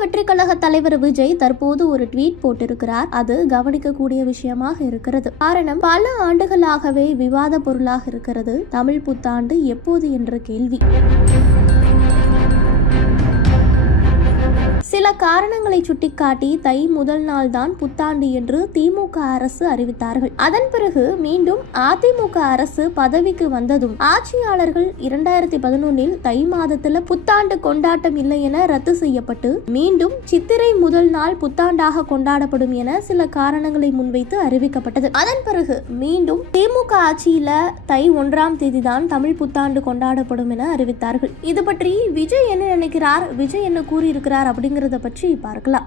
வெற்றி கழக தலைவர் விஜய் தற்போது ஒரு ட்வீட் போட்டிருக்கிறார். அது கவனிக்கக்கூடிய விஷயமாக இருக்கிறது. காரணம் பல ஆண்டுகளாகவே விவாத பொருளாக இருக்கிறது தமிழ் புத்தாண்டு எப்போது என்ற கேள்வி. சில காரணங்களை சுட்டிக்காட்டி தை முதல் நாள் தான் புத்தாண்டு என்று திமுக அரசு அறிவித்தார்கள். அதன் பிறகு மீண்டும் அதிமுக அரசு பதவிக்கு வந்ததும் ஆட்சியாளர்கள் இரண்டாயிரத்தி பதினொன்னில் தை மாதத்துல புத்தாண்டு கொண்டாட்டம் இல்லை என ரத்து செய்யப்பட்டு மீண்டும் சித்திரை முதல் நாள் புத்தாண்டாக கொண்டாடப்படும் என சில காரணங்களை முன்வைத்து அறிவிக்கப்பட்டது. அதன் பிறகு மீண்டும் திமுக ஆட்சியில தை ஒன்றாம் தேதி தான் தமிழ் புத்தாண்டு கொண்டாடப்படும் என அறிவித்தார்கள். இது பற்றி விஜய் என்ன நினைக்கிறார்? விஜய் என்ன கூறியிருக்கிறார்? அப்படிங்கிறத பற்றி பார்க்கலாம்.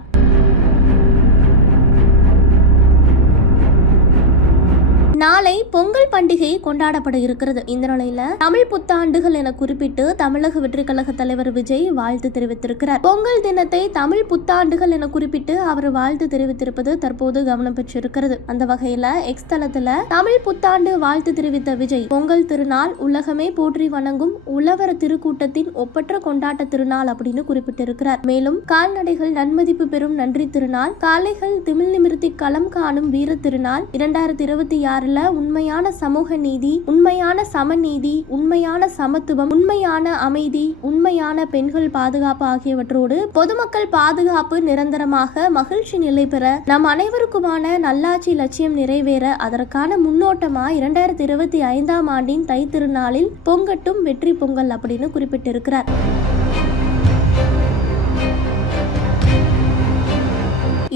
நாளை பொங்கல் பண்டிகை கொண்டாடப்பட இருக்கிறது. இந்த நிலையில தமிழ் புத்தாண்டுகள் என குறிப்பிட்டு தமிழக வெற்றி கழக தலைவர் விஜய் வாழ்த்து தெரிவித்திருக்கிறார். பொங்கல் தினத்தை தமிழ் புத்தாண்டுகள் என குறிப்பிட்டு அவர் வாழ்த்து தெரிவித்திருப்பது தற்போது கவனம் பெற்றிருக்கிறது. அந்த வகையில எக்ஸ் தளத்துல தமிழ் புத்தாண்டு வாழ்த்து தெரிவித்த விஜய் பொங்கல் திருநாள் உலகமே போற்றி வணங்கும் உழவர திருக்கூட்டத்தின் ஒப்பற்ற கொண்டாட்ட திருநாள் அப்படின்னு குறிப்பிட்டிருக்கிறார். மேலும் கால்நடைகள் நன்மதிப்பு பெறும் நன்றி திருநாள் காளைகள் திமிழ் நிமிர்த்தி களம் காணும் வீர திருநாள் இரண்டாயிரத்தி இருபத்தி ஆறில் உண்மையான சமூக நீதி உண்மையான சமநீதி உண்மையான சமத்துவம் உண்மையான அமைதி உண்மையான பெண்கள் பாதுகாப்பு ஆகியவற்றோடு பொதுமக்கள் பாதுகாப்பு நிரந்தரமாக மகிழ்ச்சி நிலை பெற நம் அனைவருக்குமான நல்லாட்சி லட்சியம் நிறைவேற அதற்கான முன்னோட்டமா இரண்டாயிரத்தி இருபத்தி ஐந்தாம் ஆண்டின் தை திருநாளில் பொங்கட்டும் வெற்றி பொங்கல் அப்படின்னு குறிப்பிட்டிருக்கிறார்.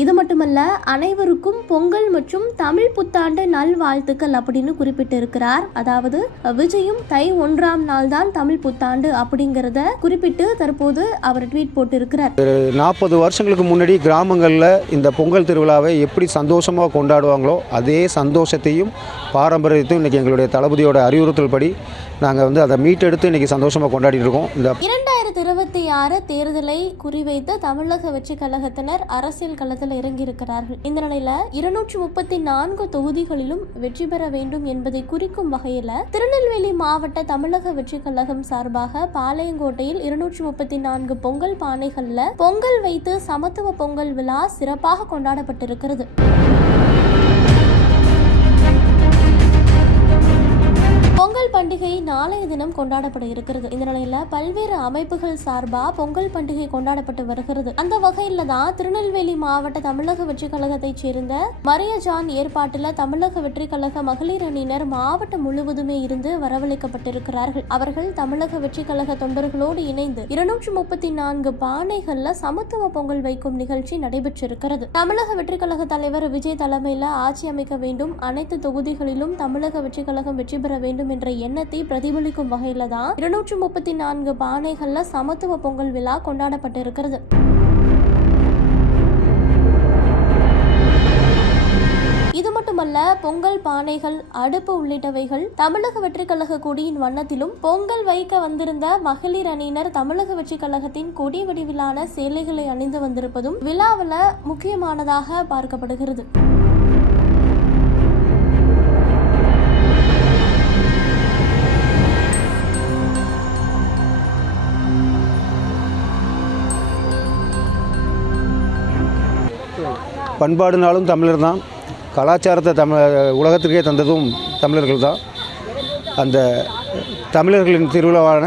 இது மட்டுமல்ல அனைவருக்கும் பொங்கல் மற்றும் தமிழ் புத்தாண்டு நல்வாழ்த்துக்கள் அப்படின்னு குறிப்பிட்டிருக்கிறார். அதாவது விஜயும் தை ஒன்றாம் நாள் தான் தமிழ் புத்தாண்டு அப்படிங்கிறத குறிப்பிட்டு தற்போது அவர் ட்வீட் போட்டிருக்கிறார். நாற்பது வருஷங்களுக்கு முன்னாடி கிராமங்களில் இந்த பொங்கல் திருவிழாவை எப்படி சந்தோஷமாக கொண்டாடுவாங்களோ அதே சந்தோஷத்தையும் பாரம்பரியத்தையும் இன்றைக்கி எங்களுடைய தளபதியோட அறிவுறுத்தல் படி நாங்கள் வந்து அதை மீட்டெடுத்து இன்றைக்கி சந்தோஷமாக கொண்டாடிட்டு இருக்கோம். இந்த இரண்டாயிரத்தி இருபத்தி ஆறு தேர்தலை குறிவைத்து தமிழக வெற்றி கழகத்தினர் அரசியல் களத்தில் இறங்கியிருக்கிறார்கள். இந்த நிலையில இருநூற்றி முப்பத்தி நான்கு தொகுதிகளிலும் வெற்றி பெற வேண்டும் என்பதை குறிக்கும் வகையில திருநெல்வேலி மாவட்ட தமிழக வெற்றி கழகம் சார்பாக பாளையங்கோட்டையில் இருநூற்றி முப்பத்தி நான்கு பொங்கல் பானைகள்ல பொங்கல் வைத்து சமத்துவ பொங்கல் விழா சிறப்பாக கொண்டாடப்பட்டிருக்கிறது. பொங்கல் பண்டிகை நாளைய தினம் கொண்டாடப்பட இருக்கிறது இந்த நிலையில பல்வேறு அமைப்புகள் சார்பா பொங்கல் பண்டிகை கொண்டாடப்பட்டு வருகிறது. அந்த வகையில தான் திருநெல்வேலி மாவட்ட தமிழக வெற்றி கழகத்தைச் சேர்ந்த மரிய ஜான் ஏற்பாட்டுல தமிழக வெற்றி கழக மகளிர் அணியினர் மாவட்டம் முழுவதுமே இருந்து வரவழைக்கப்பட்டிருக்கிறார்கள். அவர்கள் தமிழக வெற்றி கழக தொண்டர்களோடு இணைந்து இருநூற்றி முப்பத்தி நான்கு பானைகள்ல சமத்துவ பொங்கல் வைக்கும் நிகழ்ச்சி நடைபெற்றிருக்கிறது. தமிழக வெற்றி கழக தலைவர் விஜய் தலைமையில ஆட்சி அமைக்க வேண்டும். அனைத்து தொகுதிகளிலும் தமிழக வெற்றி கழகம் வெற்றி பெற வேண்டும் என்ற எண்ணத்தை பிரதிபலிக்கும் வகையில தான் இருநூற்று முப்பத்தி நான்கு பானைகள்ல சமத்துவ பொங்கல் விழா கொண்டாடப்பட்டிருக்கிறது. இது மட்டுமல்ல பொங்கல் பானைகள் அடுப்பு உள்ளிட்டவைகள் தமிழக வெற்றிக்கழக கொடியின் வண்ணத்திலும் பொங்கல் வைக்க வந்திருந்த மகளிர் அணியினர் தமிழக வெற்றிக்கழகத்தின் கொடி வடிவிலான சேலைகளை அணிந்து வந்திருப்பதும் விழாவில் முக்கியமானதாக பார்க்கப்படுகிறது. பண்பாடுனாலும் தமிழர் தான். கலாச்சாரத்தை தமிழ் உலகத்திற்கே தந்ததும் தமிழர்கள் தான். அந்த தமிழர்களின் திருவிழாவான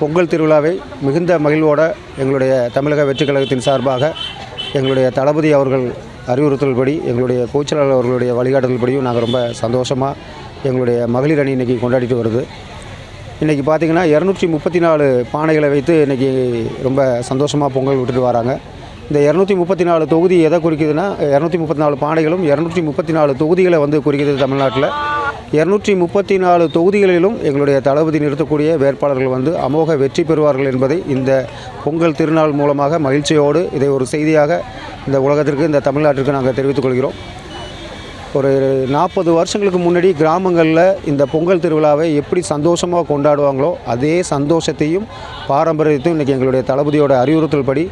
பொங்கல் திருவிழாவை மிகுந்த மகிழ்வோட எங்களுடைய தமிழக வெற்றி கழகத்தின் சார்பாக எங்களுடைய தளபதி அவர்கள் அறிவுறுத்தல்படி எங்களுடைய கோச்சலாளர் அவர்களுடைய வழிகாட்டுதல்படியும் நாங்கள் ரொம்ப சந்தோஷமாக எங்களுடைய மகளிர் அணி இன்றைக்கி கொண்டாடிட்டு வருது. இன்றைக்கி பார்த்திங்கன்னா இரநூற்றி முப்பத்தி நாலு பானைகளை வைத்து இன்றைக்கி ரொம்ப சந்தோஷமாக பொங்கல் விட்டுட்டு வராங்க. இந்த இரநூத்தி முப்பத்தி நாலு தொகுதி எதை குறிக்குதுன்னா இரநூத்தி முப்பத்தி நாலு பாடைகளும் இரநூற்றி முப்பத்தி நாலு தொகுதிகளை வந்து குறிக்கிறது தமிழ்நாட்டில். இரநூற்றி முப்பத்தி நாலு தொகுதிகளிலும் எங்களுடைய தளபதி நிறுத்தக்கூடிய வேட்பாளர்கள் வந்து அமோக வெற்றி பெறுவார்கள் என்பதை இந்த பொங்கல் திருநாள் மூலமாக மகிழ்ச்சியோடு இதை ஒரு செய்தியாக இந்த உலகத்திற்கு இந்த தமிழ்நாட்டிற்கு நாங்கள் தெரிவித்துக் கொள்கிறோம். ஒரு நாற்பது வருஷங்களுக்கு முன்னாடி கிராமங்களில் இந்த பொங்கல் திருவிழாவை எப்படி சந்தோஷமாக கொண்டாடுவாங்களோ அதே சந்தோஷத்தையும் பாரம்பரியத்தையும் இன்றைக்கி எங்களுடைய தளபதியோட அறிவுறுத்தல் படி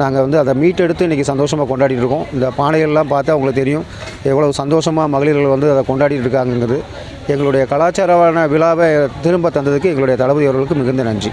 நாங்கள் வந்து அதை மீட்டெடுத்து இன்றைக்கி சந்தோஷமாக கொண்டாடிட்டு இருக்கோம். இந்த பானைகள்லாம் பார்த்தா அவங்களுக்கு தெரியும். எவ்வளோ சந்தோஷமாக மகளிர்கள் வந்து அதை கொண்டாடிட்டு இருக்காங்கங்கிறது. எங்களுடைய கலாச்சாரமான விழாவை திரும்ப தந்ததுக்கு எங்களுடைய தளபதி அவர்களுக்கு மிகுந்த நன்றி.